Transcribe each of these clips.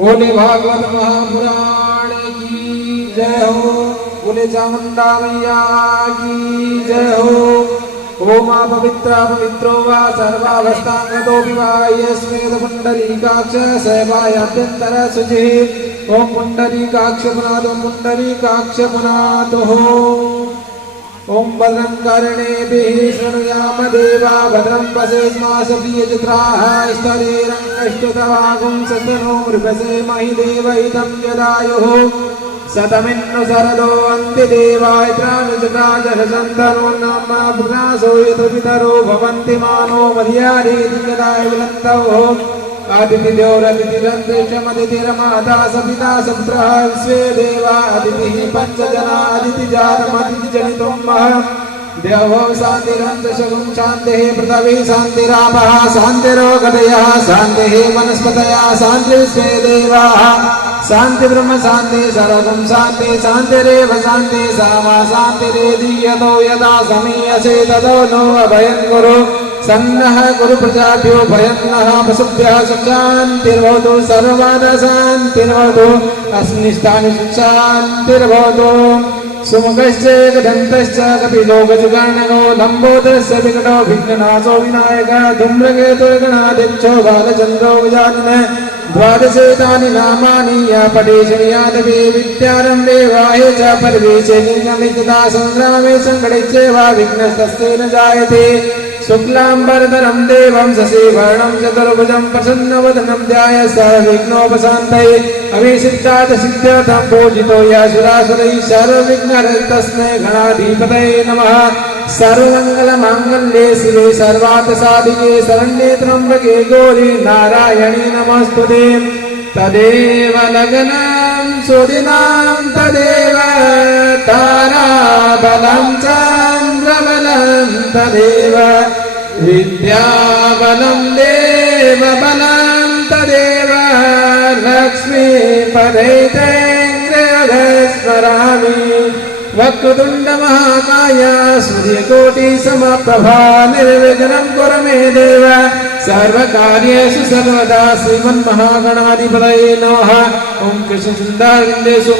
बोले भागवत महापुराण की जय हो। बोले चामुंडा मैया की जय हो। ओम पवित्र पवित्रो वा सर्वावस्थांगतो विवाह्यस्मेद पुंडरीकाक्ष सेवायाभ्यंतर शुचिः। ओम पुंडरीकाक्ष पुनातो पुंडरीकाक्ष पुनातो। ओम भद्रं कर्णेभिः शृणुयाम देवा भद्रं पश्येमाशप्रियजत्राः स्तरेरङ्गष्टुतवागुं सतनो मृगसे महि देवहितं यदायुः शतमिन्नु शरदो अन्ति देवायत्रानुजटाजरसन्तरो नाम भद्रासो यतपितरो भवन्ति मानो मर्यादेति यदाय विलन्तवः आदितिदेवरतिथिरन्तेषमतिथिरमाता सपिता सपुत्रः विश्वे देवा अदितिः पञ्चजना अदितिजातमतिथिजनितुं महः देवो शान्तिरन्तशगुं शान्तिः पृथिवी शान्तिरापः शान्तिरोगदयः शान्तिः वनस्पतयः शान्तिर्विश्वे देवाः शान्तिब्रह्म शान्ति सर्वं शान्ति शान्तिरेव शान्ति सामा शान्तिरेधि यतो यदा समीयसे ततो नो अभयं कुरु सन्नः कुरु प्रजाभ्यो भयन्नः पशुभ्यः सुशान्तिर्भवतु सर्वदा शान्तिर्भवतु अस्मिन् स्थाने सुशान्तिर्भवतु। सुमुखश्च गदन्तश्च कपिलो गजगणो लम्बोदरस्य विकटो विघ्ननाशो विनायकः धूम्रकेतुर्गणाध्यक्षो बालचन्द्रो गजाननः द्वादशेतानि नामानि या पठेशयादवे विद्यारम्भे वाहे च परिवेशे निर्गमितदा संग्रामे सङ्कटे वा विघ्नस्तस्ते न जायते। शुक्लाम्बरधरं देवं शशिवर्णं चतुर्भुजं प्रसन्नवदनं ध्यायेत् सर्वविघ्नोपशान्तये। अभिषिक्तार्थसिद्ध्यर्थं पूजितो यशुरासुरैः सर्वविघ्नहरस्तस्मै गणाधिपतये नमः। सर्वमङ्गलमाङ्गल्ये शिवे सर्वार्थसाधिके शरण्ये त्र्यम्बके गौरी नारायणी नमोस्तुते। तदेव लग्नं सुदिनं तदेव ताराबलं चन्द्रबलं तदेव विद्याबलं देवबलं तदेव लक्ष्मीपदैतेन्द्रियं स्मरामि। वक्रतुण्ड महाकाय सूर्यकोटि समप्रभा निर्विघ्नं कुरु मे देव सर्वकार्येषु सर्वदा श्रीमन्महागणाधिपतये नमः। ओम कृष्णचूडाविन्देषु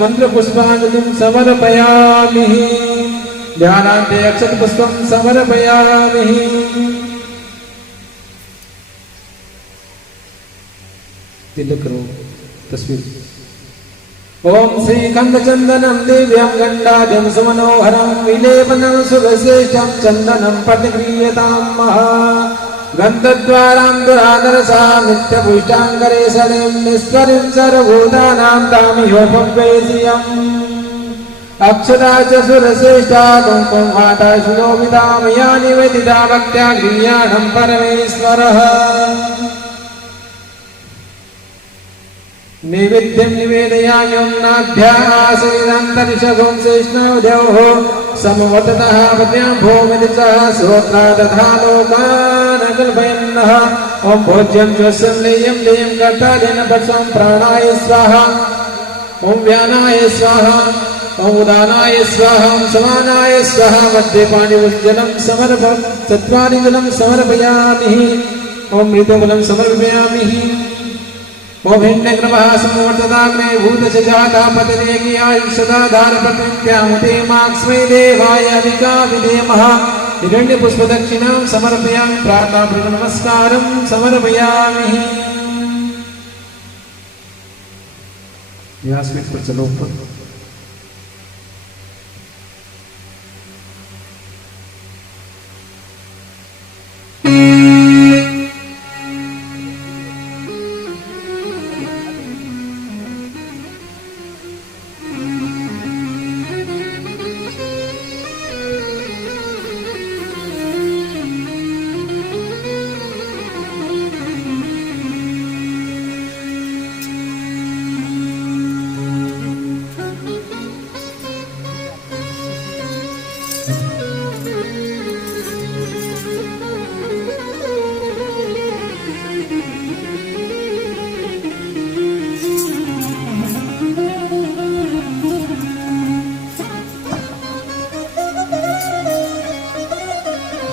मन्त्रपुष्पाञ्जलिं समर्पयामि। ध्यानान्ते अक्षतपुष्पं समर्पयामि। तिलक करो तस्वीर। ओम श्री कंदचंदनं दिव्यं गंडाद्यं सुमनोहरं विलेपनं सुरश्रेष्ठं चंदनं प्रतिक्रियतां महा। गन्धद्वारां दुरादरसा नित्यपुष्टाङ्गरे सलिं निस्वरिं सर्वभूतानां दामिहोपवेश्यम्। अक्षता च सुरश्रेष्ठा कुङ्कुमाटा सुलोभिता मया निवेदिता भक्त्या गृह्णानं परमेश्वरः। नैवेद्यं निवेदयाम्यं नाभ्यासरिदन्तरिषभं शेषनावद्योः समवततः पद्यां भूमिदिशः श्रोत्रा तथा लोकान् कल्पयन्नः। ॐ भोज्यं श्वस्यं लेयं लेयं कर्तादेन पट्स्वं प्राणाय स्वाहा। ॐ व्यानाय स्वाहा। ॐ उदानाय स्वाहा। ॐ समानाय स्वाहा। मध्ये पाणिजलं चत्वारि जलं समर्पयामि। ॐ मृतमूलं समर्पयामि। ओम हिरण्यगर्भः संवर्धताग्ने भूतशजाता पतनेकि आयुष्सदाधारपतित्यामुते माक्स्मै देवाय विकाविधेमः। हिरण्यपुष्पदक्षिणां समर्पयामि। प्रार्थनापूर्वक नमस्कारं समर्पयामि। व्यासपीठ पर चलो ऊपर।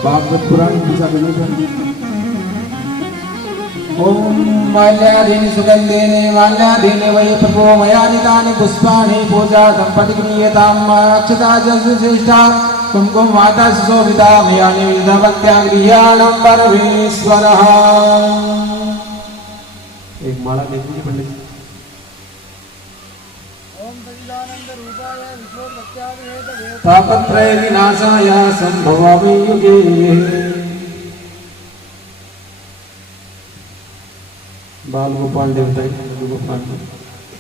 भागवत पुराण पूजा करने ओम माल्यादीनि सुगंधेने माल्यादीनि वै प्रभो मयानितानि पुष्पाणि पूजा संपत्ति क्रियताम् अक्षता श्रेष्ठा कुमकुम माता सुशोभिता मया निवेदिता भक्त्या गृह्याणं परमेश्वरः। एक माला दे दीजिए पंडित जी। तापत्रय विनाशाय संभवामि युगे। बाल गोपाल देवता गोपाल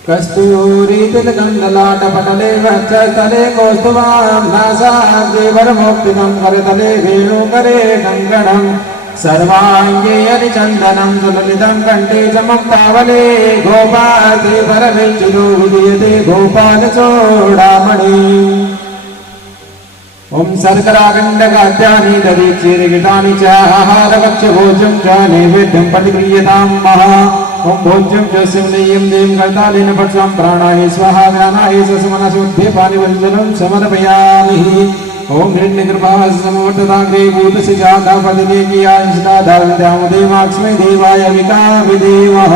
कस्तूरी तिलकंडलाटपटले वक्षस्थले कौस्तुभां नासाग्रे वरमोक्तिकं करतले वेणुकरे कङ्कणं सर्वाङ्गे हरिचन्दनं सुललितं कण्ठे च मुक्तावले गोपाले परमेच्युतो विधीयते गोपालचूडामणि। ओम शर्कराखण्डखाद्यानि दधिचीर्घृतानि च आहारभक्ष्यभोज्यं च नैवेद्यं प्रतिक्रियतां महा। ओम भोज्यं च शिवनेयं देवं कर्तालेन पक्षं प्राणाय स्वाहा ज्ञानाय ससमनसुद्धे पानिवञ्जनं समर्पयामि। ओम हिरण्यगर्भासमवर्तताग्रे भूतस्य जाता पतिदेकीयाश्राधारन्त्याम देवाक्ष्मै देवाय विकाविदेवः।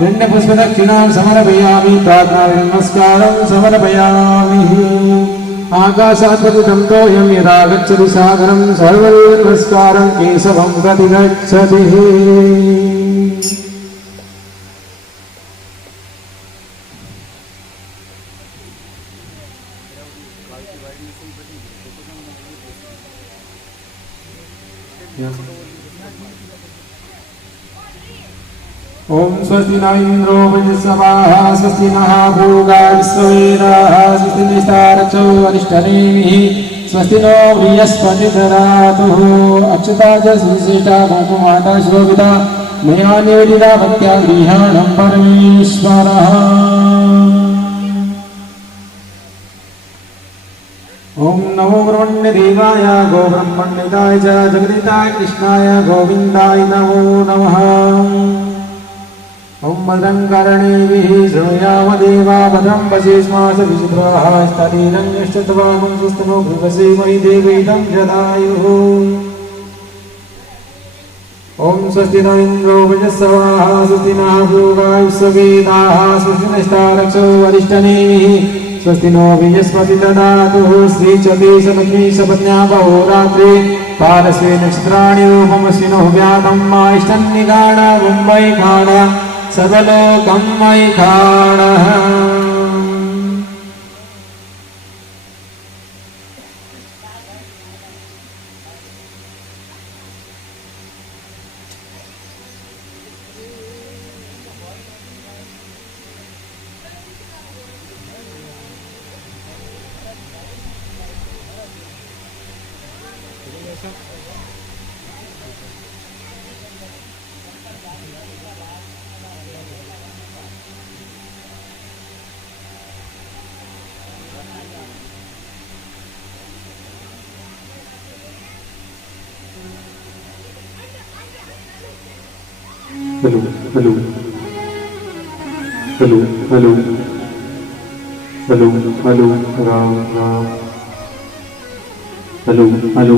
हिरण्यपुष्पदक्षिणां समर्पयामि प्रार्थना नमस्कारं समर्पयामि। आकाशात्पतितं तोयं यदा गच्छति सागरं सर्वदेवनमस्कारं केशवं प्रति गच्छति। ओम स्वस्ति न इंद्रो वज्रसवाः स्वस्ति नः भूगा विश्ववेदाः स्वस्ति निस्तारचो अरिष्टनेमिः स्वस्ति नो बृहस्पतिर्दधातु। अक्षता च श्रीश्रेष्ठा कुङ्कुमाता शोभिता मया निवेदिता भक्त्या गृह्याणं परमेश्वरः। ओम नमो ब्रह्मण्यदेवाय गोब्रह्मण्यदाय च जगदिताय कृष्णाय गोविन्दाय नमो नमः। ओम भद्रं कर्णेभिः शृणुयाम देवा भद्रं पश्येष्माशभिषुद्राः स्तरीरं यष्टत्वागं सुस्तनो भृगसेमहि देवैदं जदायुः। ओम स्वस्ति न इन्द्रो वज्रसवाः स्वस्ति नः भूगा विश्ववेदाः स्वस्ति नस्तारक्षो अरिष्टनेमिः स्वस्ति नो बृहस्पति ददातु। श्रीचतेशलक्ष्मी सपत्न्या बहुरात्रे पारस्वे नक्षत्राणि रूपमस्विनो व्यातं माष्टन्निगाण मुम्बै खाण सर्वलोकं मयि खाणः। Hello hello hello hello hello hello Ram Ram hello hello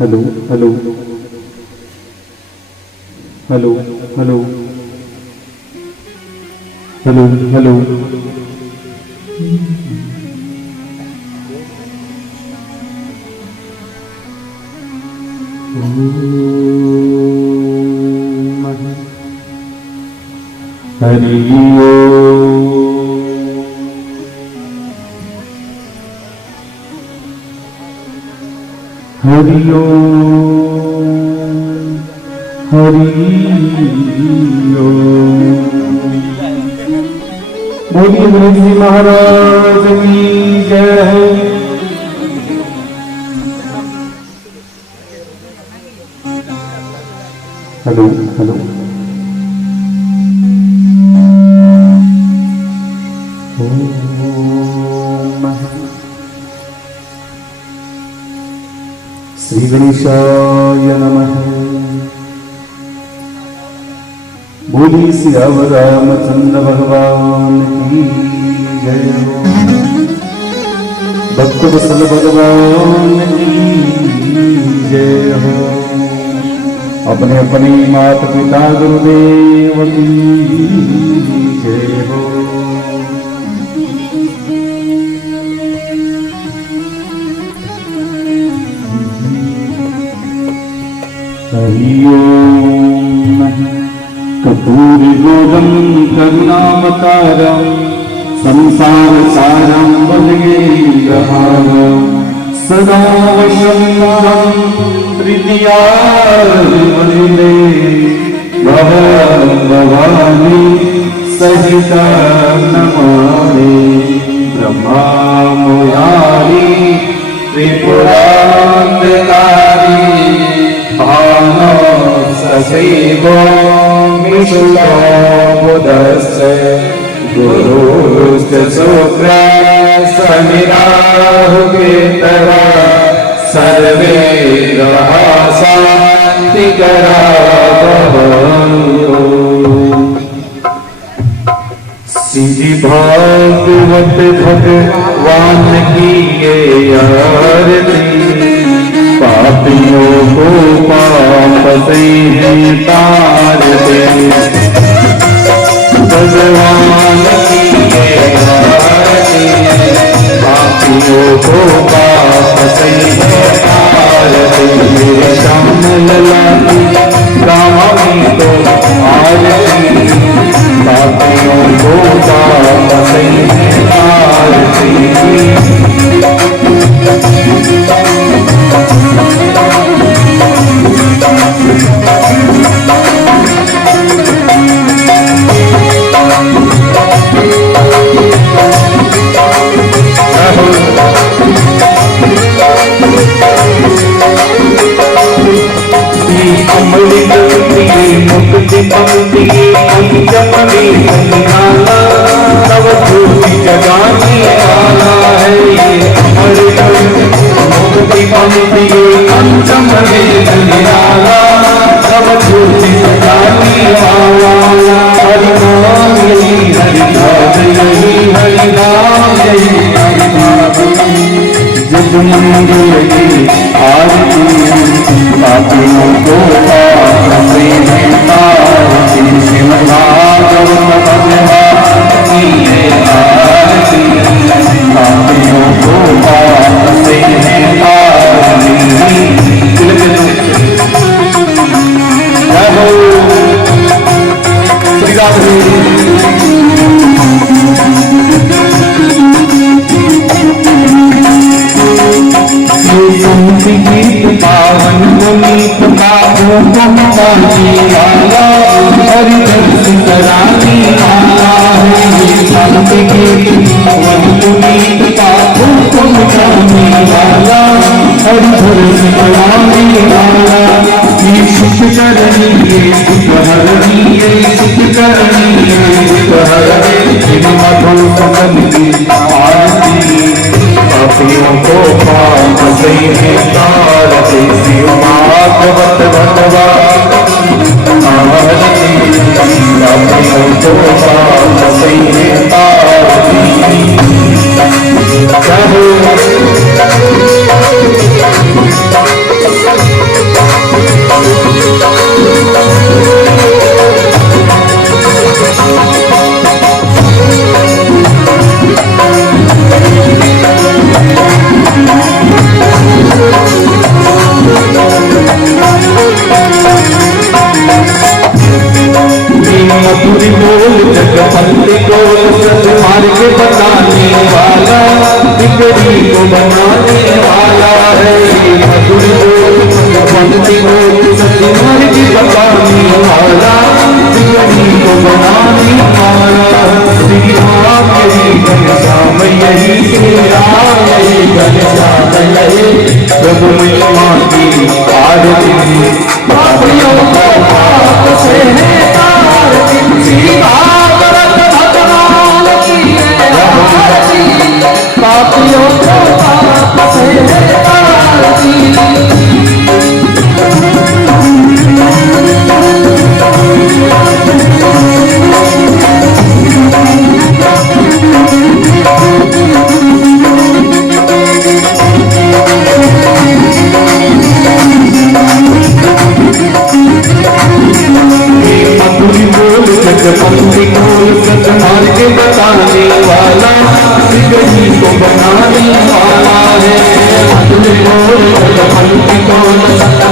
hello hello hello hello hello hello Hari Hari Hari बोलिए गणेश जी महाराज की जय। हेलो हेलो श्री गणेशाय नमः। बोली सियावर रामचंद्र भगवान की जय। भक्त वत्सल भगवान की जय हो। अपने अपने माता पिता गुरुदेव की जय हो। हरि ओम। कपूरी गोदम करुणावतारम संसार सारम बलगेन्द्रहारम सदा वशंकरम तृतीयार्जुनवन्दे भवानी सहिता नमामि। ब्रह्मा मुरारी त्रिपुरान्तकारी भानो ससेवो विष्णो बुधस्य गुरुश्च शुक्रः शनिराहुकेतवः सर्वे ग्रहाः शान्तिकरा भवन्तु। सीधी भागवत भगवान की ये आरती पापियों को पाप से तारते। भगवान की ये आरती पापियों को पाप से तारते। श्याम लला की गामी तो आरती पापियों को पाप से तारते। मुक्ति पंक्ति पंचमणि संधाना तव ज्योति जगाने वाला है ये अमर मुक्ति पंक्ति पंचमणि संधाना तव ज्योति जगाने वाला। हरि नाम यही हरि नाम यही हरि नाम यही हरि नाम जग मंगल की आरती पापियों को पाप से तारती। श्रीमद् भागवत भगवान की ये आरती पापियों को पाप से तारती। श्री राम गीत पावन पुनीत बाबू कमाने वाला हरि दर्शन कराने वाला है ये शांति गीत पावन पुनीत बाबू कमाने वाला हरि दर्शन कराने वाला। ये सुख करनी ये सुख हरनी ये सुख करनी ये सुख हरनी मधुर सुगम की आरती पापियों को पाप से तारते। शिव भागवत भगवान आरती पापियों को पाप से तारती। मधुरी बोल जगपति बोल सत्मार्ग बताने वाला बिगड़ी को बनाने वाला है। मधुरी बोल जगपति बोल सत्मार्ग बताने वाला बिगड़ी को बनाने वाला। श्री राम यही घनश्याम यही श्री राम यही घनश्याम यही प्रभु महिमा की आरती पापियों को पाप से श्री भागवत भगवान की आरती पापियों को पाप से तारती।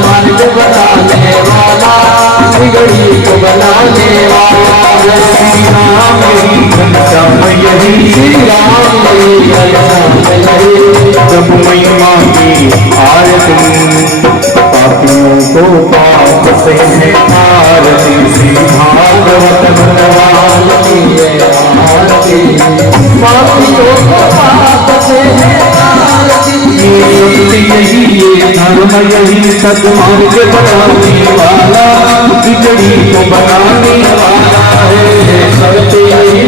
मार्ग बनाने वाला बिगड़ी को बनाने वाला श्री राम मेरी घनश्याम यही श्री राम मेरी घनश्याम यही जब महिमा की आरती पापियों को पाप से है आरती श्री भागवत भगवान की है आरती पापियों को पाप से है आरती यही धर्म यही सद्मार्ग बनाने वाला बिगड़ी को बनाने वाला है सत्य यही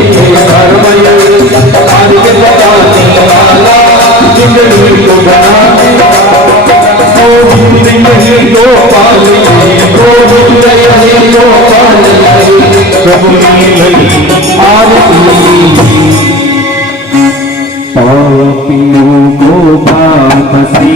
धर्म यही सद्मार्ग बनाने वाला बिगड़ी को बनाने गोविंद यही गोपाल गोविंद यही गोपाल प्रभु यही आरती पापियों को पाप से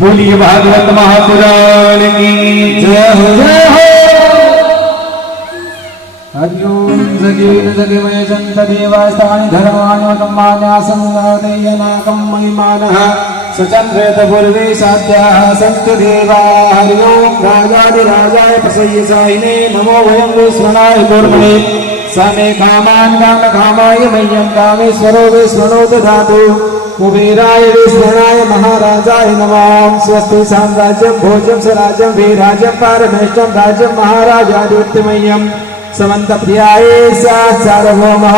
बोलिए भागवत महापुराण की जय हो जय हो। हरिओम जगेन जगमय जंत देवास्तानि धर्माणि कम्मान्यासंगतेयनाकं महिमानः सचन्द्रेत पूर्वे साध्याः सन्त देवा हरिओम राजाधिराजाय प्रसय्यसायिने नमो वयं विस्मणाय कुर्महे समे कामान् कामकामाय मह्यं कामेश्वरो विस्मणो ददातु कुबेराय विस्मरणाय महाराजाय नमः स्वस्ति साम्राज्यं भोज्यं स्वराज्यं वीराज्यं पारमेष्टं राज्यं महाराजाधिपत्यमह्यं समन्तप्रियाय सार्वभौमः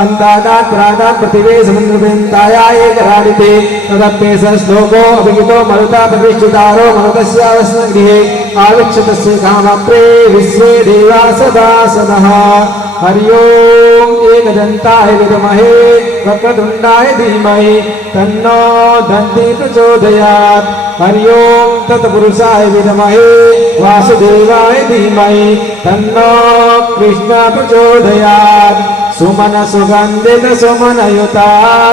अन्तादात् प्रादात् पृथिवे समुद्रवृन्तायाय कराडिते तदप्येष श्लोको अभिगितो मरुता प्रतिष्ठितारो मरुतस्यावस्नगृहे आविक्षतस्य कामप्रे विश्वे देवा सदा सदः हरि ओम एकदन्ताय विद्महे वक्रतुण्डाय धीमहि तन्नो दन्ति प्रचोदयात् हरि ओम तत्पुरुषाय विद्महे वासुदेवाय धीमहि तन्नो कृष्ण प्रचोदयात् सुमन सुगन्धित सुमनयुता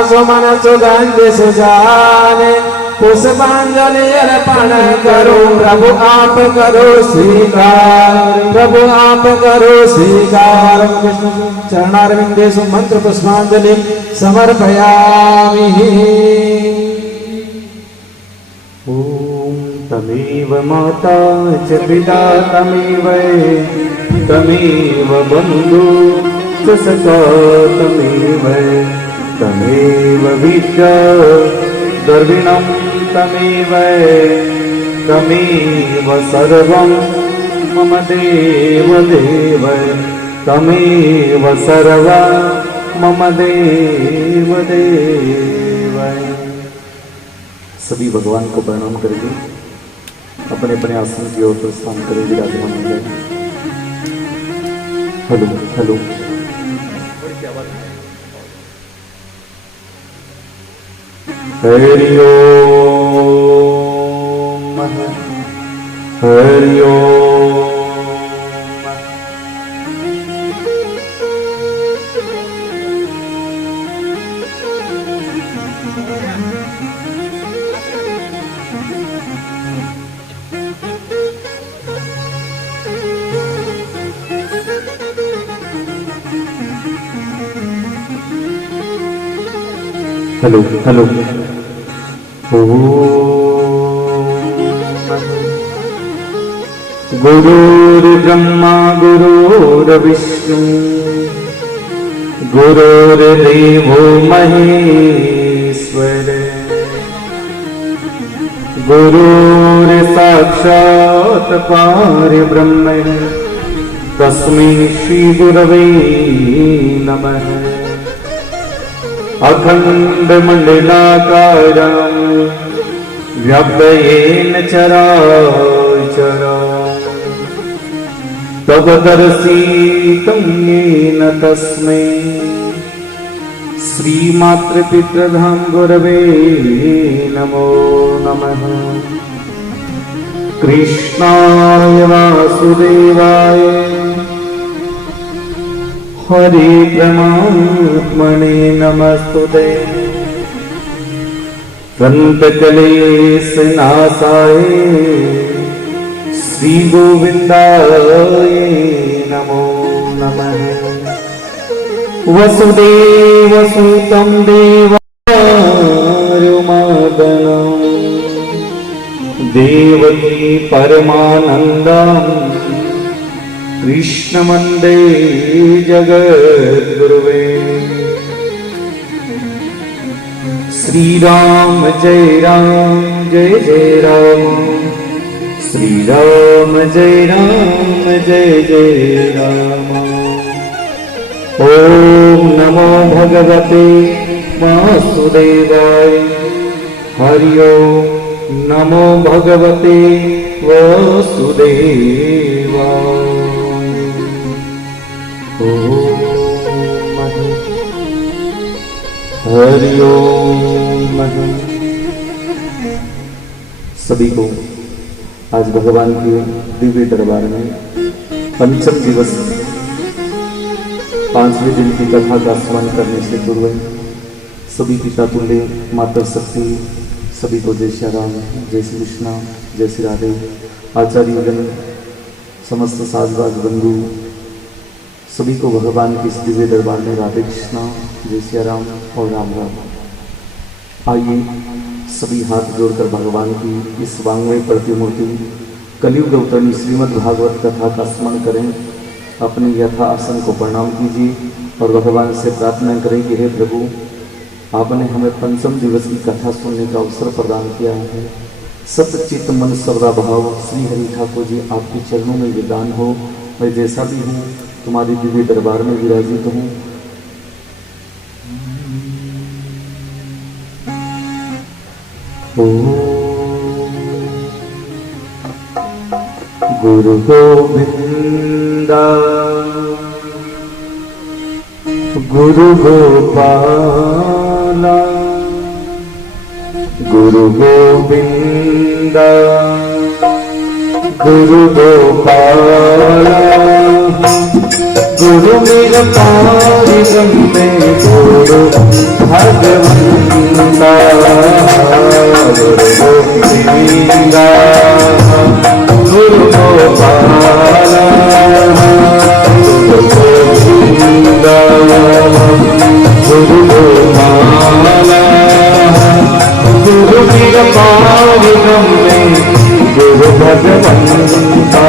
सुमन सुगन्धि सुजाने पुष्पांजलि अर्पण करो प्रभु आप करो स्वीकार प्रभु आप करो स्वीकार कृष्ण चरणारविंदेषु मंत्र पुष्पांजलि समर्पयामि। ओम तमेव माता च पिता तमेव बन्धु च सखा तमेव विद्या द्रविणं तमेव सर्वं मम देव तमेव सर्वं मम देव। सभी भगवान को प्रणाम करेंगे, अपने अपने आसन की ओर प्रस्थान करेंगे, विराजमान हो जाए। हेलो हेलो हरि ओम हरि ओम। हेलो हेलो गुरुर्ब्रह्मा गुरुर्विष्णु गुरुर्देवो महेश्वर गुरुर्साक्षात् परब्रह्म तस्मै श्री गुरवे नमः। अखंड मंडलाकारं व्याप्तयेन चराचरम् तवदर्शितं येन तस्मै श्रीमातृपितृधाम गुरवे नमो नमः। कृष्णाय वासुदेवाय हरे परमात्मने नमस्तुते संतकलेशनाशाय श्री गोविंदाय नमो नमः। वसुदेवसुतं देवार्युमदनं देवकी परमानन्दं कृष्णवन्दे जगद्गुरुवे। श्री राम जय जय राम श्री राम जय जय राम। ओम नमो भगवते वासुदेवाय। हरि ओम नमो भगवते वासुदेवाय। हरि ओम। सभी को आज भगवान के दिव्य दरबार में पंचम दिवस 5वें दिन की कथा का स्मरण करने से पूर्व सभी पिता तुल्य माता शक्ति सभी को जय श्री राम, जय श्री कृष्ण, जय श्री राधे। आचार्यगण, समस्त साजबाज बंधु सभी को भगवान के इस दिव्य दरबार में राधे कृष्णा, जय श्री राम और राम राम। आइए सभी हाथ जोड़कर भगवान की इस वांग्मय प्रतिमूर्ति कलियुग अवतरणी श्रीमद् भागवत कथा का स्मरण करें। अपने यथा आसन को प्रणाम कीजिए और भगवान से प्रार्थना करें कि हे प्रभु, आपने हमें पंचम दिवस की कथा सुनने का अवसर प्रदान किया है। सतचित्त मन सर्वदा भाव श्री हरि ठाकुर जी आपके चरणों में विदान हो। मैं जैसा भी हूँ तुम्हारे दिव्य दरबार में विराजित हूँ। गुरु गोविंदा गुरु गोपाला गुरु गोविंदा गुरु गोपाला गुरु मेरा पारिगम में गुरु भगवंता गुरु गोविंदा गुरु गोपाला गुरु गोविंदा गुरु गोपाला गुरु मेरा पारिगम में गुरु भगवंता।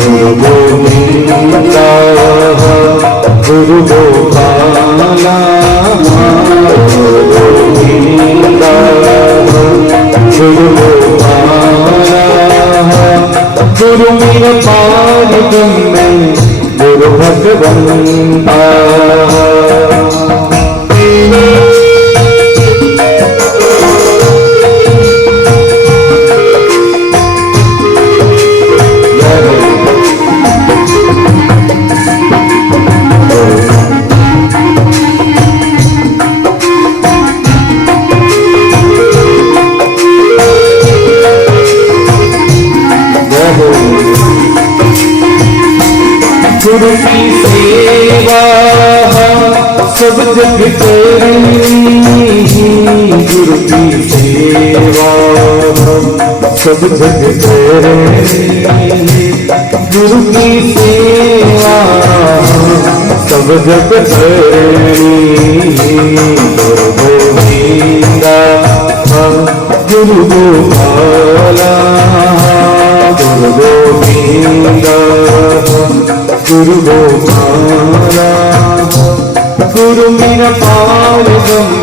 गुरु गोविंदा गुरु गोपाला गुरु गोविंदा गुरु गोपाला गुरु मेरा पारिगम में गुरु भगवंता। गुरु की सेवा सब जग तेरी गुरु की सेवा, सब जग तेरी गुरु की सेवा, सब जग तेरी गुरु गोविंदा गुरु गोपाला, गुरु गोविंदा गुरु गोपाला, गुरु मेरा पार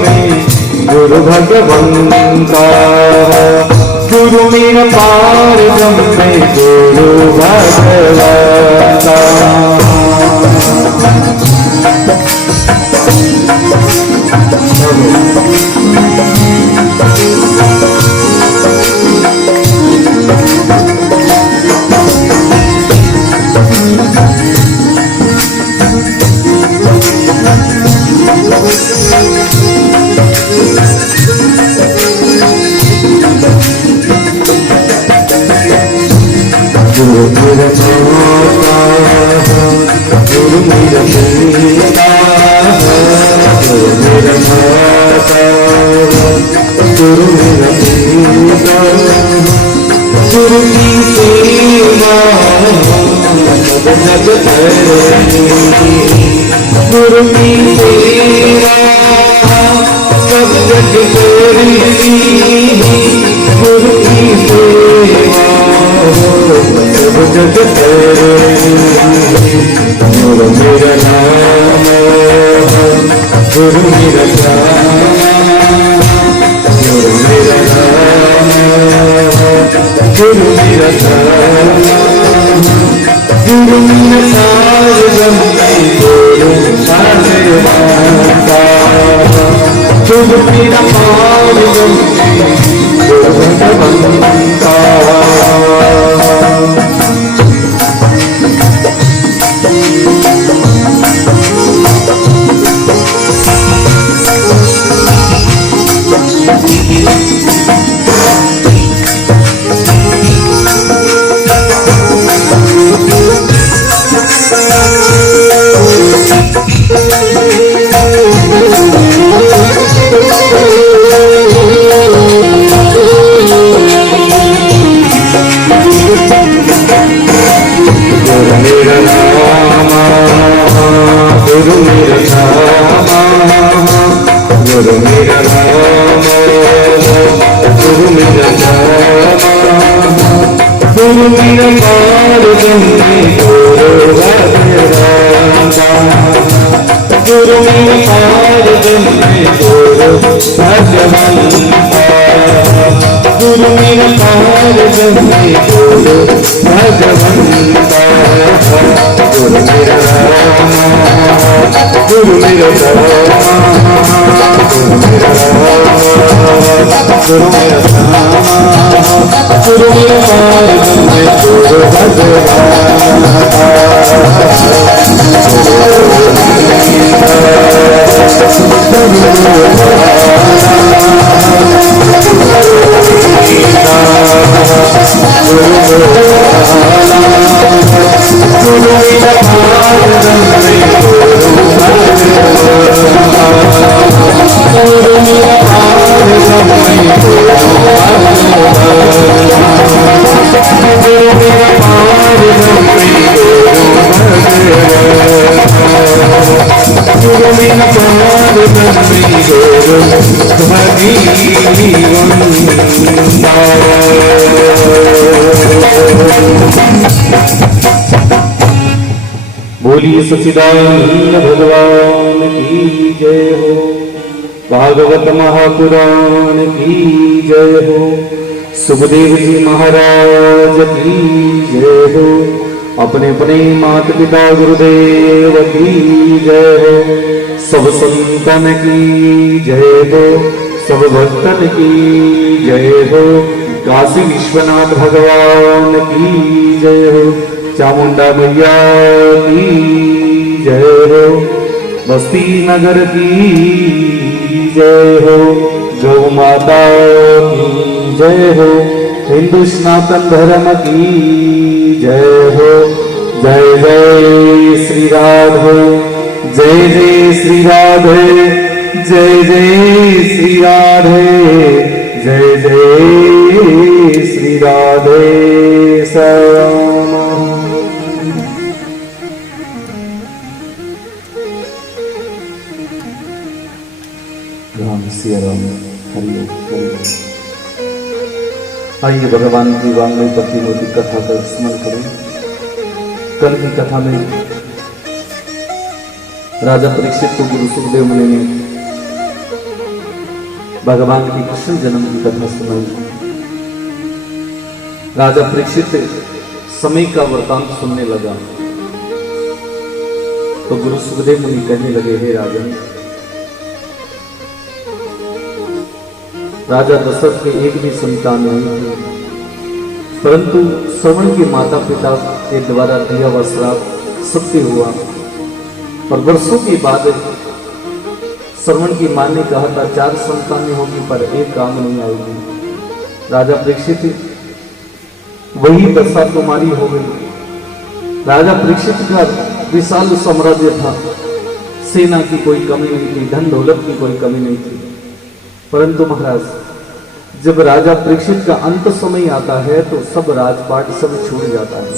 में गुरु भगवंता, गुरु मेरा पार में गुरु भगवंता। गुरु मेरा माता, गुरु मेरा पिता, गुरु मेरा माता, गुरु मेरा पिता, गुरु की सेवा सब जग तेरी, गुरु की सेवा सब जग तेरी, गुरु की सेवा सब जग तेरी। गुरु मेरा नाम, गुरु मेरा नाम, गुरु मेरा नाम, गुरु मेरा नाम, गुरु मेरा सारगम गुरु सारवाता, गुरु मेरा पारगम गुरु भगवंता। गुरु मेरा नाम, गुरु मेरा नाम, गुरु मेरा नाम, गुरु मेरा मार्गम गुरु भगवंता, गुरु मेरा मार्गम गुरु भगवंता, गुरु मेरा मार्गम गुरु भगवंता। गुरु मेरा नाम, गुरु मेरा नाम, गुरु मेरा नाम, गुरु मेरा नाम, गुरु मेरा मार्गम गुरु भगवंता। बोलिए सच्चिदानंद भगवान की जय हो, भागवत महापुराण की जय हो, सुखदेव जी महाराज की जय हो, अपने अपने माता पिता गुरुदेव की जय हो, सब संतन की जय हो, सब भक्तन की जय हो, काशी विश्वनाथ भगवान की जय हो, चामुंडा मैया की जय हो, बस्ती नगर की जय हो, गौ माता की जय हो, हिंदू सनातन धर्म की जय हो। जय जय श्री राधे, जय जय श्री राधे, जय जय श्री राधे, जय जय श्री राधे श्याम। राम सिया राम, हरि ओम, हरि ओम। आइए भगवान की वांग्मय प्रतिमूर्ति कथा का स्मरण करें। कल की कथा में राजा परीक्षित को गुरु सुखदेव मुनि ने भगवान की कृष्ण जन्म की कथा सुनाई। राजा परीक्षित समय का वृतांत सुनने लगा तो गुरु सुखदेव मुनि कहने लगे, हे राजन, राजा दशरथ के एक भी संतान नहीं थे, परंतु श्रवण के माता पिता के द्वारा दिया हुआ श्राप सत्य हुआ और वर्षों के बाद श्रवण की मां ने कहा था 4 संतानें होगी पर एक काम नहीं आएगी। राजा परीक्षित वही दशा तुम्हारी हो गई। राजा परीक्षित का विशाल साम्राज्य था, सेना की कोई कमी नहीं थी, धन दौलत की कोई कमी नहीं थी, परंतु महाराज जब राजा परीक्षित का अंत समय आता है तो सब राजपाट सब छूट जाता है।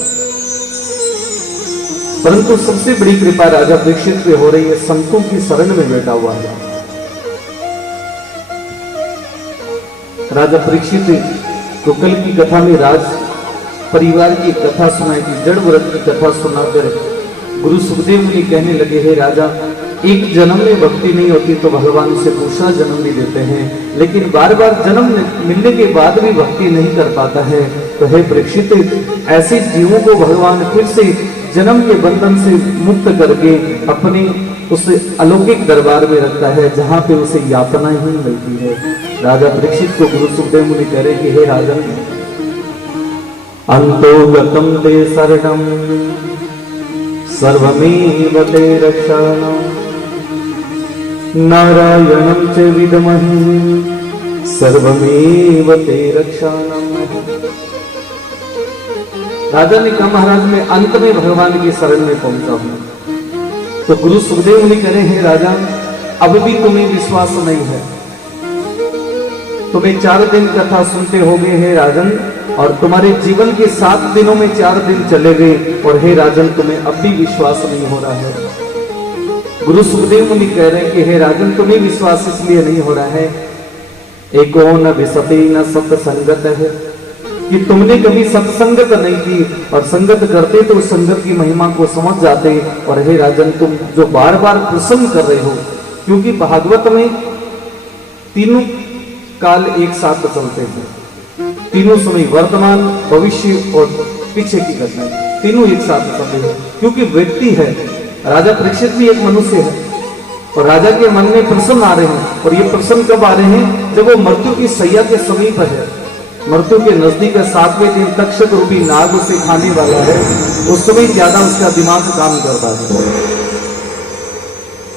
परंतु सबसे बड़ी कृपा राजा परीक्षित पे हो रही है, संतों की शरण में बैठा हुआ है। राजा परीक्षित को कल की कथा में राज परिवार की कथा सुनाई थी, जड़ व्रत की कथा सुनाकर गुरु सुखदेव मुनि कहने लगे, हे राजा, एक जन्म में भक्ति नहीं होती तो भगवान से दूसरा जन्म भी देते हैं, लेकिन बार बार जन्म मिलने के बाद भी भक्ति नहीं कर पाता है। तो हे परीक्षित, ऐसे जीवों को भगवान फिर से जन्म के बंधन से मुक्त करके अपने उस अलौकिक दरबार में रखता है जहां पे उसे यातना ही मिलती है। राजा परीक्षित को गुरु सुखदेव मुनि कह रहे कि हे राजन, अंतोगतम ते शरणम सर्वमेव ते रक्षणम नारायणं च विद्महे सर्वमेव ते रक्षणम। राजा ने कहा, महाराज मैं अंत में भगवान की शरण में पहुंचा हूं। तो गुरु सुखदेव मुनि कह रहे हैं, राजा अब भी तुम्हें विश्वास नहीं है। तुम्हें 4 दिन कथा सुनते हो गए हे राजन, और तुम्हारे जीवन के 7 दिनों में 4 दिन चले गए और हे राजन तुम्हें अब भी विश्वास नहीं हो रहा है। गुरु सुखदेव मुनि कह रहे हैं कि हे राजन तुम्हें विश्वास इसलिए नहीं हो रहा है, एको न विसति न सत्संगत है, कि तुमने कभी सत्संगत नहीं की, और संगत करते तो उस संगत की महिमा को समझ जाते। और हे राजन तुम जो बार बार प्रसन्न कर रहे हो, क्योंकि भागवत में तीनों काल एक साथ चलते हैं, तीनों समय वर्तमान भविष्य और पीछे की घटनाएं तीनों एक साथ चलते हैं। क्योंकि व्यक्ति है, राजा परीक्षित भी एक मनुष्य है और राजा के मन में प्रश्न आ रहे हैं, और ये प्रश्न कब आ रहे हैं, जब वो मृत्यु की सैया के समीप है, मृत्यु के नजदीक 7वें दिन तक्षक रूपी नाग उसे खाने वाला है, उस समय ज्यादा उसका दिमाग काम करता है।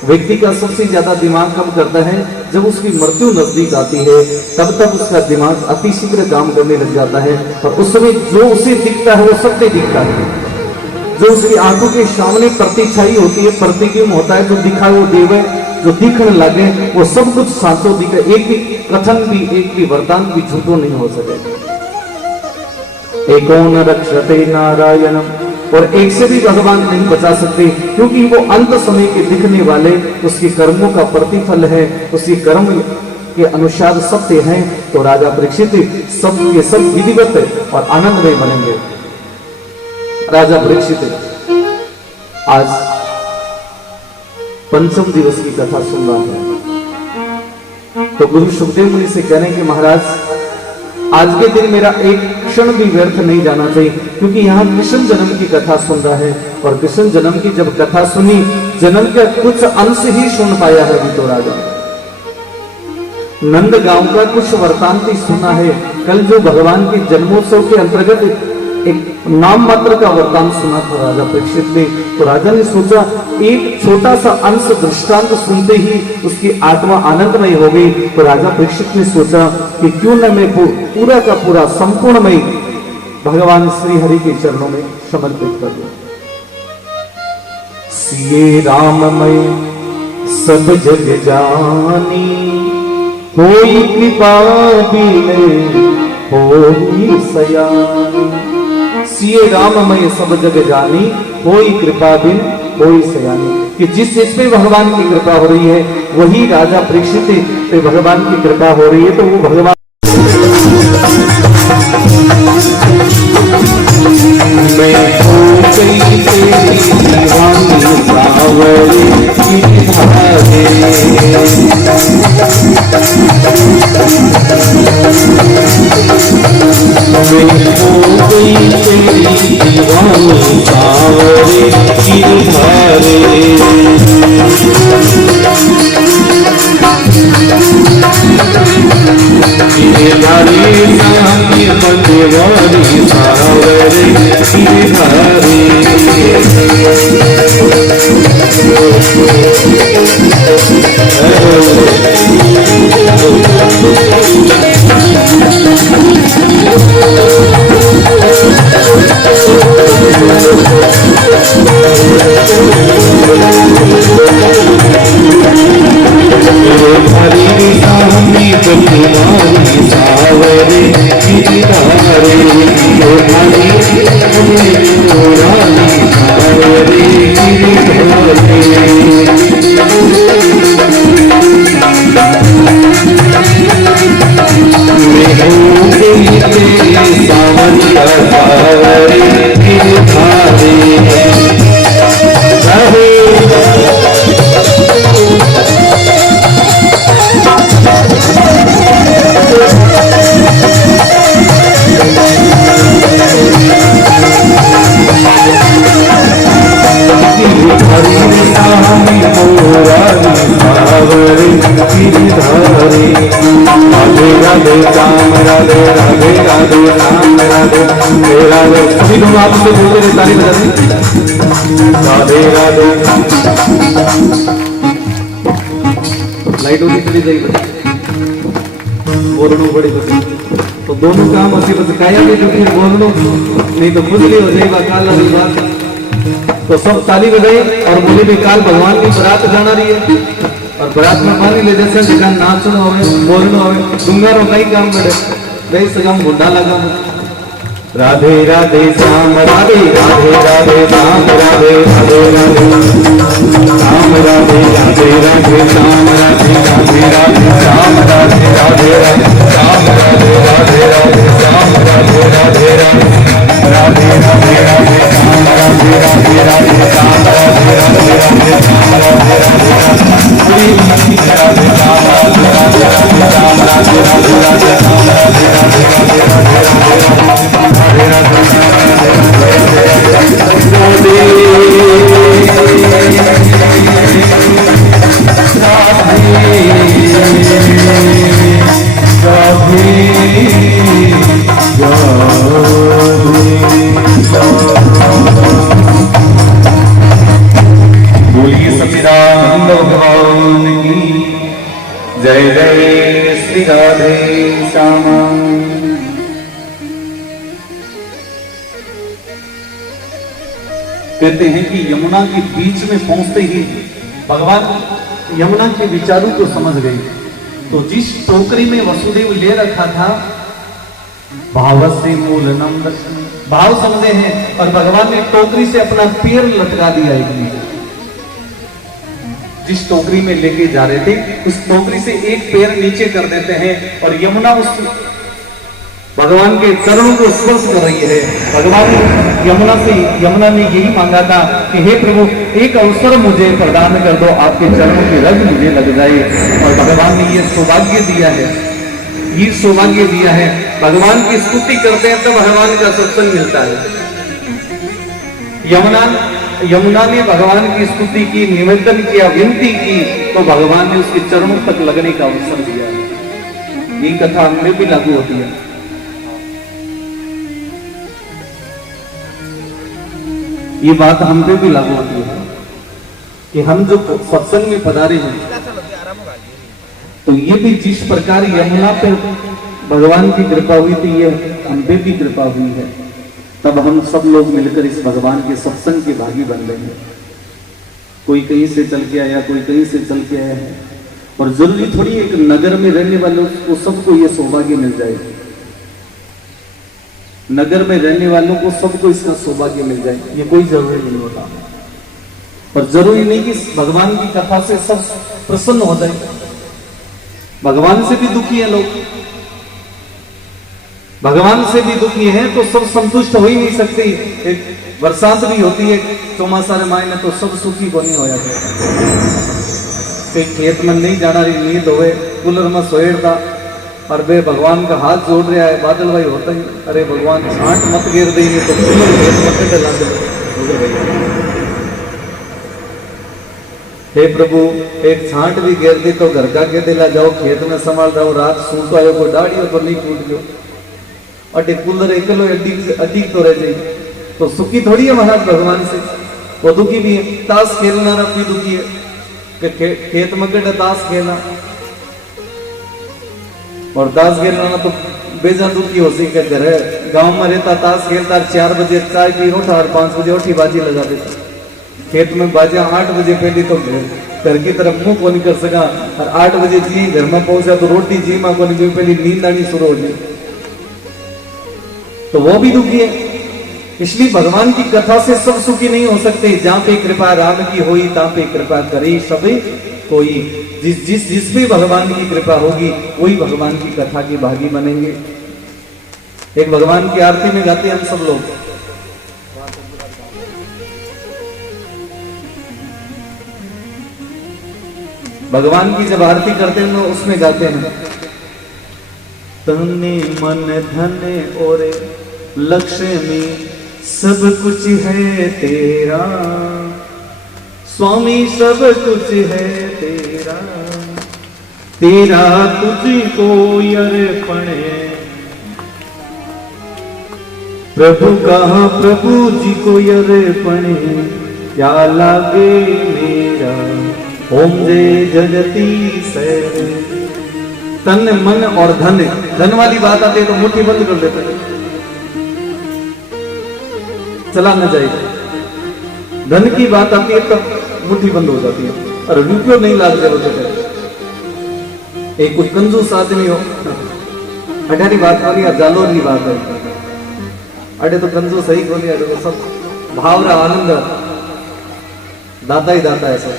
व्यक्ति का सबसे ज्यादा दिमाग काम करता है जब उसकी मृत्यु नजदीक आती है, तब उसका दिमाग अतिशीघ्र काम करने लग जाता है, और उस समय जो उसे दिखता है वो सत्य दिखता है, जो उसकी आंखों के सामने प्रतिछाई होती है, प्रतिबिंब होता है, जो दिखा वो देव है, जो दिखने लगे वो सब कुछ सांसों दिखे, एक भी कथन भी एक भी वरदान भी झूठो नहीं हो सके। एको न रक्षते नारायणम, और एक से भी भगवान नहीं बचा सकते, क्योंकि वो अंत समय के दिखने वाले उसके कर्मों का प्रतिफल है, उसके कर्म के अनुसार सत्य है। तो राजा परीक्षित सब के सब विधिवत और आनंदमय बनेंगे। राजा परीक्षित आज 5म दिवस की कथा सुन रहा है, तो गुरु सुखदेव मुनि से कहने कि महाराज आज के दिन मेरा एक क्षण भी व्यर्थ नहीं जाना चाहिए, क्योंकि यहाँ कृष्ण जन्म की कथा सुन रहा है, और कृष्ण जन्म की जब कथा सुनी, जन्म का कुछ अंश ही सुन पाया है अभी तो राजा। नंद गांव का कुछ वृतांत सुना है, कल जो भगवान के जन्मोत्सव के अंतर्गत एक नाम मात्र का वरदान सुना था राजा परीक्षित ने। तो राजा ने सोचा एक छोटा सा अंश दृष्टांत सुनते ही उसकी आत्मा आनंदमय हो गई। तो राजा परीक्षित ने सोचा कि क्यों न मैं पूरा का पूरा संपूर्णमय भगवान श्री हरि के चरणों में समर्पित कर दूं। सिए राममय सब जग जानी, कोई कृपा बिन होई सयानी। सिए राममय सब जग जानी, कोई कृपा बिन होई सयानी। कि जिसमें भगवान की कृपा हो रही है वही राजा परीक्षित पे भगवान की कृपा हो रही है, तो वो भगवान मैं हो गई तेरी दीवानी सावरे की धारे। मैं हो गई तेरी दीवानी सावरे की धारे। धारे नामी बंदवारी सावरे की धारे। आपसे बोलते रहे, ताली बजाते राधे राधे। लाइट होती चली जाएगी, बोलनो बड़ी बची तो दोनों काम अच्छी बस काया भी जो फिर बोलनो नहीं तो खुजली हो जाएगा काल वाली बात। तो सब ताली बजाई और बोले भी काल भगवान की बरात जाना रही है और बरात में पानी ले जैसे जिकान नाचनो होवे बोलनो होवे डूंगारो कई काम बड़े कई सगम गुंडा लगा। राधे राधे श्याम राधे राधे राधे श्याम राधे राधे राधे श्याम राधे राधे राधे श्याम राधे राधे राधे श्याम राधे राधे राधे श्याम राधे राधे राधे श्याम राधे राधे राधे राधे राधे राधे श्याम राधे राधे राधे श्याम राधे राधे राधे श्याम राधे राधे राधे राधे श्याम राधे राधे राधे श्याम राधे राधे राधे श्याम राधे राधे राधे बोलिए सच्चिदानंद भगवान की जय जय श्री राधे श्यामा। कहते हैं कि यमुना के बीच में पहुंचते ही भगवान यमुना के विचारों को समझ गए। तो जिस टोकरी में वसुदेव ले रखा था भाव से मूलनम दर्शन भाव समझे हैं और भगवान ने टोकरी से अपना पैर लटका दिया एक नीचे। जिस टोकरी में लेके जा रहे थे उस टोकरी से एक पैर नीचे कर देते हैं और यमुना उस भगवान के चरणों को स्पर्श कर रही है। भगवान यमुना ने यही मांगा था कि हे प्रभु एक अवसर मुझे प्रदान कर दो, आपके चरणों की रग मुझे लग जाए। और भगवान ने ये सौभाग्य दिया है, ये सौभाग्य दिया है। भगवान की स्तुति करते हैं तो भगवान का सत्संग मिलता है। यमुना ने भगवान की स्तुति की, निवेदन किया, विनती की तो भगवान ने उसके चरणों तक लगने का अवसर दिया। ये कथा हमें भी लागू होती है। ये बात हम पे भी लागू होती है कि हम जो सत्संग में पधारे हैं तो ये भी जिस प्रकार यमुना पे भगवान की कृपा हुई थी ये हम पे भी कृपा हुई है। तब हम सब लोग मिलकर इस भगवान के सत्संग के भागी बन रहे हैं। कोई कहीं से चल के आया, कोई कहीं से चल के आया है। और जरूरी थोड़ी एक नगर में रहने वालों को सबको ये सौभाग्य मिल जाए, नगर में रहने वालों को सबको इसका सौभाग्य मिल जाए, ये कोई जरूरी नहीं होता। और जरूरी नहीं कि भगवान की कथा से सब प्रसन्न हो जाए, भगवान से भी दुखी है लोग, भगवान से भी दुखी है तो सब संतुष्ट हो ही नहीं सकते। एक बरसात भी होती है चौमासा रे मायने तो सब सुखी को नहीं हो जाते। खेत में नहीं जाना रही नींद होए, कूलर में सोएड़ता और बे भगवान का हाथ जोड़ रहा है, बादल भाई होता ही अरे भगवान छांट मत गिर देंगे तो कूलर खेत मत डला दे। हे प्रभु एक छांट भी गिर दी तो घर का के दिला जाओ, खेत में संभाल रहा रात सूट आयो कोई दाढ़ी तो नहीं टूट गयो और कूलर एकलो अधिक तो रह जाए तो सुखी थोड़ी है महाराज भगवान से, वो दुखी भी है। ताश खेलना भी दुखी है कि खेत में गड्ढा ताश खेलना और ताश खेलना तो बेजा दुखी हो सी के घर गांव में रहता ताश खेलता 4 बजे चाय पी उठा और 5 बजे उठी बाजी लगा देता, खेत में बाजा 8 बजे पहले तो घर की तरफ मुंह को नहीं कर सका और 8 बजे जी घर में पहुंचा तो रोटी जी मां को नहीं पहले नींद आनी शुरू हो जाए तो वो भी दुखी है। इसलिए भगवान की कथा से सब सुखी नहीं हो सकते। जहां पे कृपा राम की होई तहां पे कृपा करे सभी कोई, जिस पे भगवान की कृपा होगी वही भगवान की कथा के भागी बनेंगे। एक भगवान की आरती में गाते हैं हम सब लोग, भगवान की जब आरती करते हैं तो उसमें गाते हैं तने मन धन और लक्ष्मी सब कुछ है तेरा, स्वामी सब कुछ है तेरा, तेरा तुझको अर्पण है। प्रभु कहा प्रभु जी को अर्पण है, क्या लागे मेरा ओम जय जगती सैर। तन मन और धन, धन वाली बात आती है तो मुट्ठी बंद कर देते हैं, चला न जाएगा। धन की बात आती है तब मुट्ठी बंद हो जाती है और रुपयो नहीं लाग जाए। एक कोई कंजूस आदमी हो, अठारी बात वाली या जालोर की बात है, अरे तो कंजूस सही बोली, अरे तो सब भाव रहा आनंद दाता ही दाता है सब।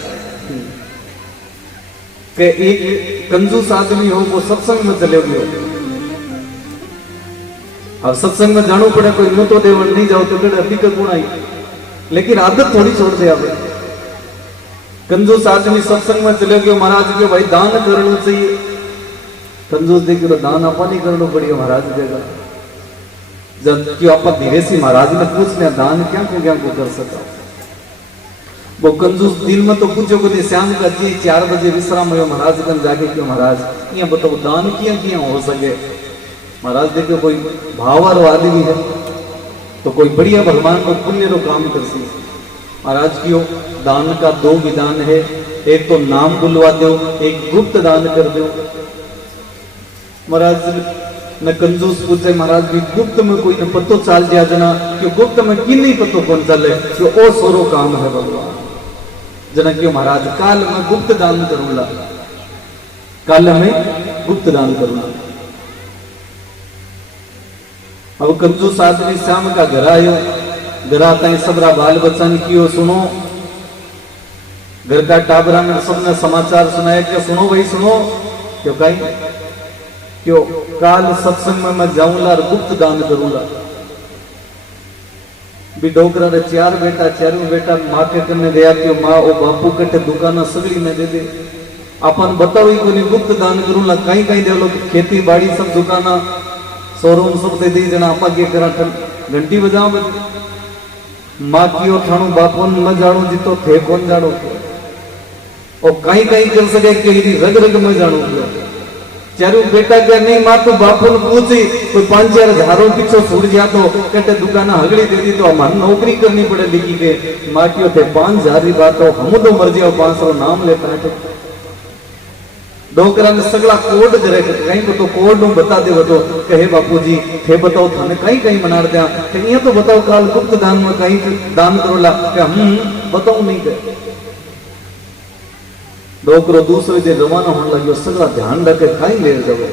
कि एक कंजूस आदमी हो वो सत्संग में चले गए, अब सत्संग में जानो पड़े कोई नो तो देवल नहीं जाओ तो अधिक गुण आई, लेकिन आदत थोड़ी छोड़ दे। आप कंजूस आदमी सत्संग में चले गए, महाराज के भाई दान करना चाहिए, कंजूस देखिए तो दान आपा नहीं करना पड़ेगा महाराज देगा। जब क्यों आप धीरे से महाराज ने पूछ लिया दान क्या को कर सका, वो कंजूस दिल में तो पूछो कि श्याम का जी 4 बजे विश्राम हो महाराज कन जाके क्यों महाराज ये बताओ दान किया हो सके। महाराज देखो कोई भावर आदमी है तो कोई बढ़िया भगवान को पुण्य रो काम कर सी। महाराज क्यों दान का 2 विधान है, एक तो नाम बुलवा दो, एक गुप्त दान कर दो। महाराज न कंजूस पूछे महाराज भी गुप्त में कोई न पतो चाल दिया जना, क्यों गुप्त में कि नहीं पतो कौन चले, क्यों ओ सोरो काम है भगवान जना। क्यों महाराज काल में गुप्त दान करूंगा, काल में गुप्त दान करूंगा। अब कंजूस आदमी श्याम का घर आयो, घर आता है सबरा बाल बच्चन कियो सुनो, घर का टाबरा में सबने समाचार सुनाया कि सुनो भाई सुनो, क्यों कहीं क्यों काल सत्संग में मैं जाऊंगा और गुप्त दान करूंगा। भी डोकरा रे 4 बेटा, 4 बेटा माँ के कन्ने दया क्यों माँ ओ बापू कटे दुकाना सगड़ी में दे दे। अपन बताओ ही कोई गुप्त दान करूंगा, कहीं कहीं दे लो खेती बाड़ी सब दुकाना शोरूम सब दे दी जना आपा के करा घंटी बजाओ माँ की और ठाणु बापू न जानो जितो थे कौन जानो और कहीं कहीं कर सके कि रग रग में जानो। 4 बेटा के नहीं माँ तो बापू ने पूछी कोई 5-4 हजारों पीछे छूट गया तो कहते दुकाना हगड़ी दे दी तो हमारी नौकरी करनी पड़े लिखी के। माँ क्यों थे 5,000 की बात हो हम तो मर जाओ 500 नाम लेता है तो डोकरा ने सगला कोड करे कहीं को तो कोड बता दे वो तो कहे बापूजी थे बताओ थाने कहीं कहीं मना दिया ये तो बताओ काल गुप्त दान में कहीं दान करोला हम बताओ नहीं गए। डोकरो दूसरे दिन रवाना होने लगे, सगला ध्यान रखे कहीं ले जाओ।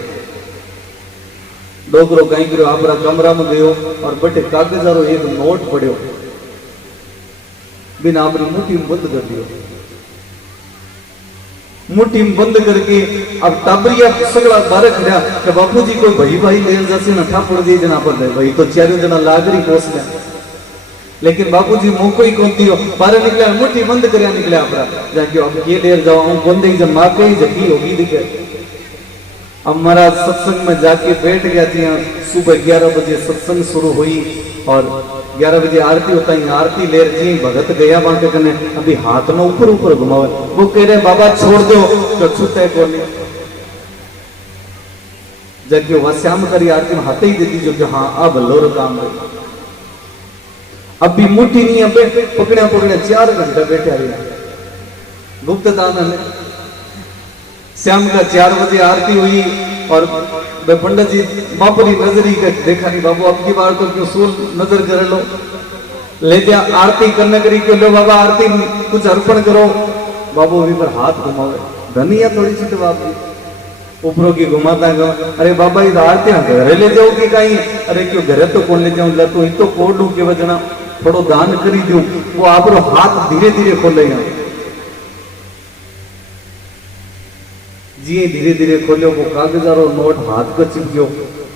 डोकरो कहीं करो आपरा कमरा में गयो और बटे कागजारो एक नोट पड़ो, बिना आपरी मुट्ठी में बंद कर दियो। मुट्ठी में बंद करके अब टाबरिया सगला बारे खड़ा कि बापू जी कोई भाई भाई ले जासे ना था पड़ दिए जना पर भाई तो चारों जना लागरी कोस गया, लेकिन बापूजी मौको ही कौन दियो। बारे निकला मुट्ठी बंद करया निकला आपरा जाके अब ये देर जाओ हूं बंदे जब मां पे ही जगी होगी दिखे। अब महाराज सत्संग में जाके बैठ गया थी। सुबह 11 बजे सत्संग शुरू हुई और 11 बजे आरती होता ही आरती ले जी भगत गया वहां के कने अभी हाथ में ऊपर ऊपर घुमावे, वो कह रहे बाबा छोड़ दो तो छूटे बोले जाके वह श्याम करी आरती में हाथ ही दे दी जो कि हाँ अब लोर काम है। अब भी मुट्ठी नहीं, अब पकड़े पकड़े 4 घंटा बैठे रहे गुप्त दान में। श्याम का 4 बजे आरती हुई और पंडित जी बापरी नजरी के देखा नहीं बाबू अब की बार तो क्यों सूल नजर कर लो, ले जा आरती करने करी क्यों लो बाबा आरती कुछ अर्पण करो। बाबू अभी पर हाथ घुमावे धनिया थोड़ी सी बाबू ऊपरों की घुमाता है। अरे बाबा ये आरती घरे ले जाओ कि कहीं, अरे क्यों घरे तो कौन ले जाऊं तो कोड लू के वजना थोड़ो दान करी दू। वो आप हाथ धीरे धीरे खोले जी धीरे धीरे खोलो वो कागजारो नोट हाथ को चिपक्यो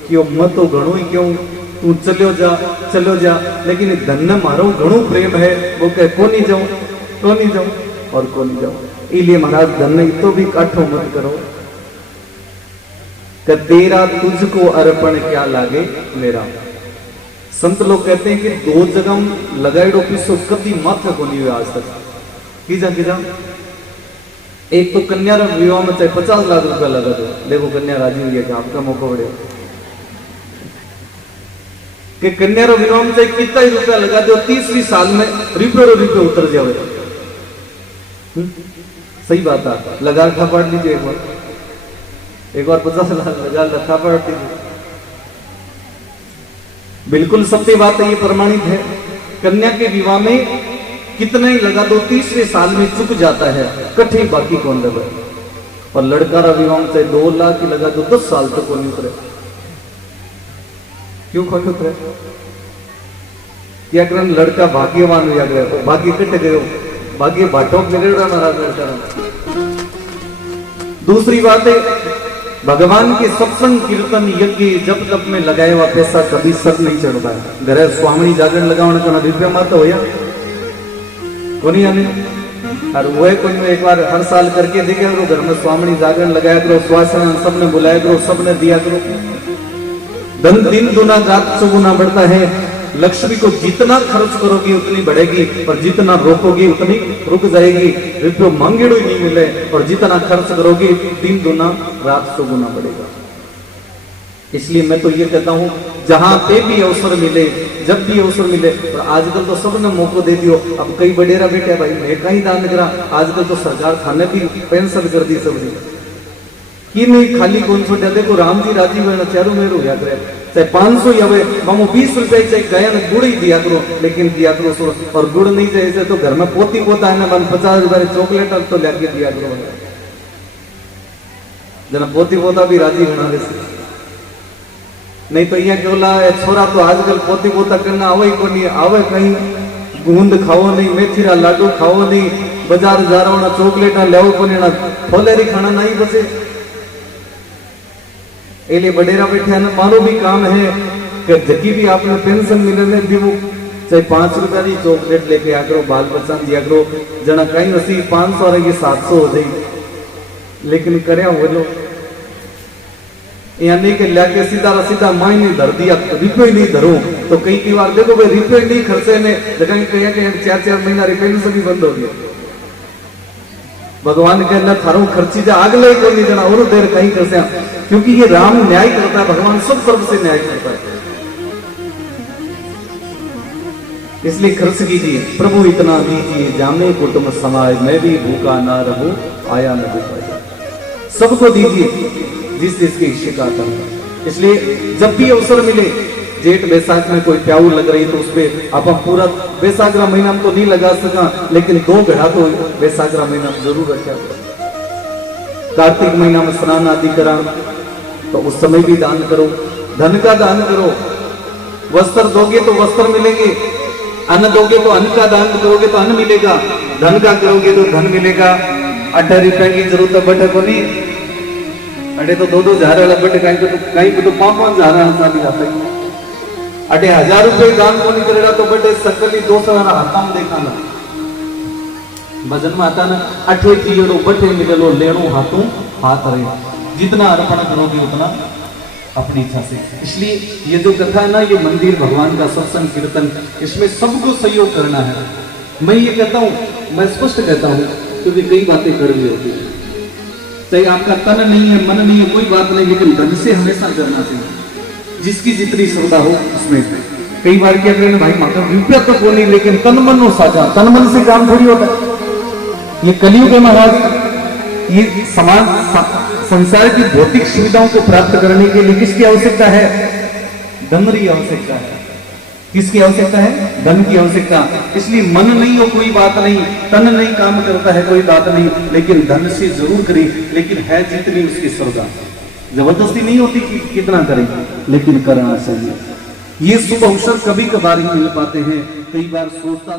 क्यों मत तो घणो ही क्यों तू चलो जा लेकिन धन ने मारो घणो प्रेम है वो कह को नहीं जाऊं और को नहीं जाऊं। इसलिए महाराज धन ने तो भी काठो मत करो कि तेरा तुझको अर्पण क्या लागे मेरा। संत लोग कहते हैं कि 2 जगह लगाएडो पिसो कभी माथा को नहीं हुआ आज तक। कीजा एक तो कन्या विवाह में चाहे 50 लाख रुपया लगा दो, देखो कन्या राजी हुई है कि आपका मौका बढ़े कि कन्या विवाह में चाहे कितना ही रुपया लगा दो 30वीं साल में रुपये उतर जाए। सही बात है, लगा रखा पाट लीजिए एक बार 50 लाख लगा रखा पाट लीजिए। बिल्कुल सत्य बात है, ये प्रमाणित है। कन्या के विवाह में कितना ही लगा दो 30वें साल में चुक जाता है, कठे बाकी कौन लगा। और लड़का रा विवाह में चाहे 2 लाख ही लगा दो 10 साल तक कौन उतरे। क्यों कौन उतरे? क्या कारण लड़का भाग्यवान हो गया, भाग्य कट गयो, भाग्य बाटो बिगड़ा महाराज लड़का। दूसरी बात है भगवान के सत्संग कीर्तन यज्ञ जब तब में लगाया हुआ पैसा कभी सर नहीं चढ़ता है। घर स्वामी जागरण लगाने का रुपया माता हो कोनी आने और वो कोई में एक बार हर साल करके देखे करो, घर में स्वामी जागरण लगाया करो, स्वासन सबने बुलाया करो, सबने दिया करो। धन दिन दुना रात चौगुना बढ़ता है। लक्ष्मी को जितना खर्च करोगी उतनी बढ़ेगी और जितना रोकोगी उतनी रुक जाएगी। रुपये मांगेड़ो ही नहीं मिले और जितना खर्च करोगी दिन दुना रात चौगुना बढ़ेगा। इसलिए मैं तो ये कहता हूँ जहां पे भी अवसर मिले, जब भी अवसर मिले, और आजकल तो सबने मौको दे दियो। अब कई बडेरा बेटे भाई मैं कहीं दान करा, आजकल तो सरकार थाने भी पेंशन कर दी सबने कि नहीं खाली कौन छोटा। देखो राम जी राजी हुए चारों मेरू या करे चाहे 500 ही हवे मामू 20 रुपए चाहे गया ना गुड़ ही दिया करो, लेकिन दिया करो। और गुड़ नहीं चाहिए तो घर में पोती पोता है ना 50 रुपए चॉकलेट तो लेके दिया करो। जना पोती पोता भी राजी बना दे, नहीं तो यहाँ क्यों ला छोरा तो आजकल पोती पोता करना आवे को नहीं आवे, कहीं गूंद खाओ नहीं, मेथीरा लाडू खाओ नहीं, बाजार जा रहा चॉकलेट ले को फोलेरी खाना नहीं बचे। एले बडेरा बैठे हैं ना, मारो भी काम है कि जकी भी आपने पेंशन मिलने भी वो चाहे 5 रुपया की चॉकलेट लेके आ करो, बाल बच्चा दिया करो। जना कहीं नसी 500 और 700 हो जाए, लेकिन करे बोलो यहाँ नहीं कि लाके सीधा माई नहीं धर दिया, रुपये नहीं धरो तो कई बार देखो भाई रुपये नहीं खर्चे ने जगह कहीं 4-4 महीना पेंशन भी बंद हो गया। भगवान के अंदर थारो खर्ची जा अगले कोई नहीं जना और देर कहीं कर, क्योंकि ये राम न्याय करता है, भगवान सब तरफ से न्याय करता है। इसलिए खर्च कीजिए, प्रभु इतना दीजिए जामे कुटुंब समाज, मैं भी भूखा ना रहूं आया न भूखा, सबको दीजिए जिस जिसकी शिकायत है। इसलिए जब भी अवसर मिले, जेठ बैसाख में कोई प्याऊ लग रही तो उसपे आप पूरा बैसाख का महीना तो नहीं लगा सका, लेकिन 2 घड़ा तो बैसाख का महीना जरूर रखा। कार्तिक महीना में स्नान आदि करा तो उस समय भी दान करो। धन का दान करो। वस्त्र दोगे तो वस्त्र मिलेंगे, अन्न दोगे तो अन्न का दान करोगे तो अन्न मिलेगा, धन का करोगे तो धन मिलेगा। 8 रुपए की जरूरत है बटे को नहीं, अटे तो 2-2 हजार वाला बटे कहीं को तो 5-5 हजार साल जाता है। अटे 1000 रुपए दान को नहीं करेगा तो बटे सकली 200 हाथा में देखा ना भजन में आता ना, अठे पियड़ो बटे मिललो लेणो हाथों हाथ रहे। जितना अर्पण करोगे उतना अपनी इच्छा से। इसलिए ये जो कथा है ना, ये मंदिर भगवान का सत्संग कीर्तन, इसमें सबको सहयोग करना है। मैं ये कहता हूँ, मैं स्पष्ट कहता हूँ, क्योंकि कई बातें करनी होती है। चाहे आपका तन नहीं है, मन नहीं है, कोई बात नहीं, लेकिन धन से हमेशा करना चाहिए। जिसकी जितनी श्रद्धा हो उसमें। कई बार क्या करें भाई, माता रुपया तो को नहीं, लेकिन तन मन हो साझा। तन मन से काम थोड़ी होता है। ये कलयुग है महाराज। ये समाज संसार की भौतिक सुविधाओं को प्राप्त करने के लिए किसकी आवश्यकता है? धन की आवश्यकता है। किसकी आवश्यकता है? धन की आवश्यकता। इसलिए मन नहीं हो कोई बात नहीं, तन नहीं काम करता है कोई बात नहीं, लेकिन धन से जरूर करें, लेकिन है जितनी उसकी श्रद्धा। जबरदस्ती नहीं होती कि कितना करें, लेकिन करना चाहिए। ये शुभ अवसर कभी कभार ही मिल पाते हैं। कई बार सोचता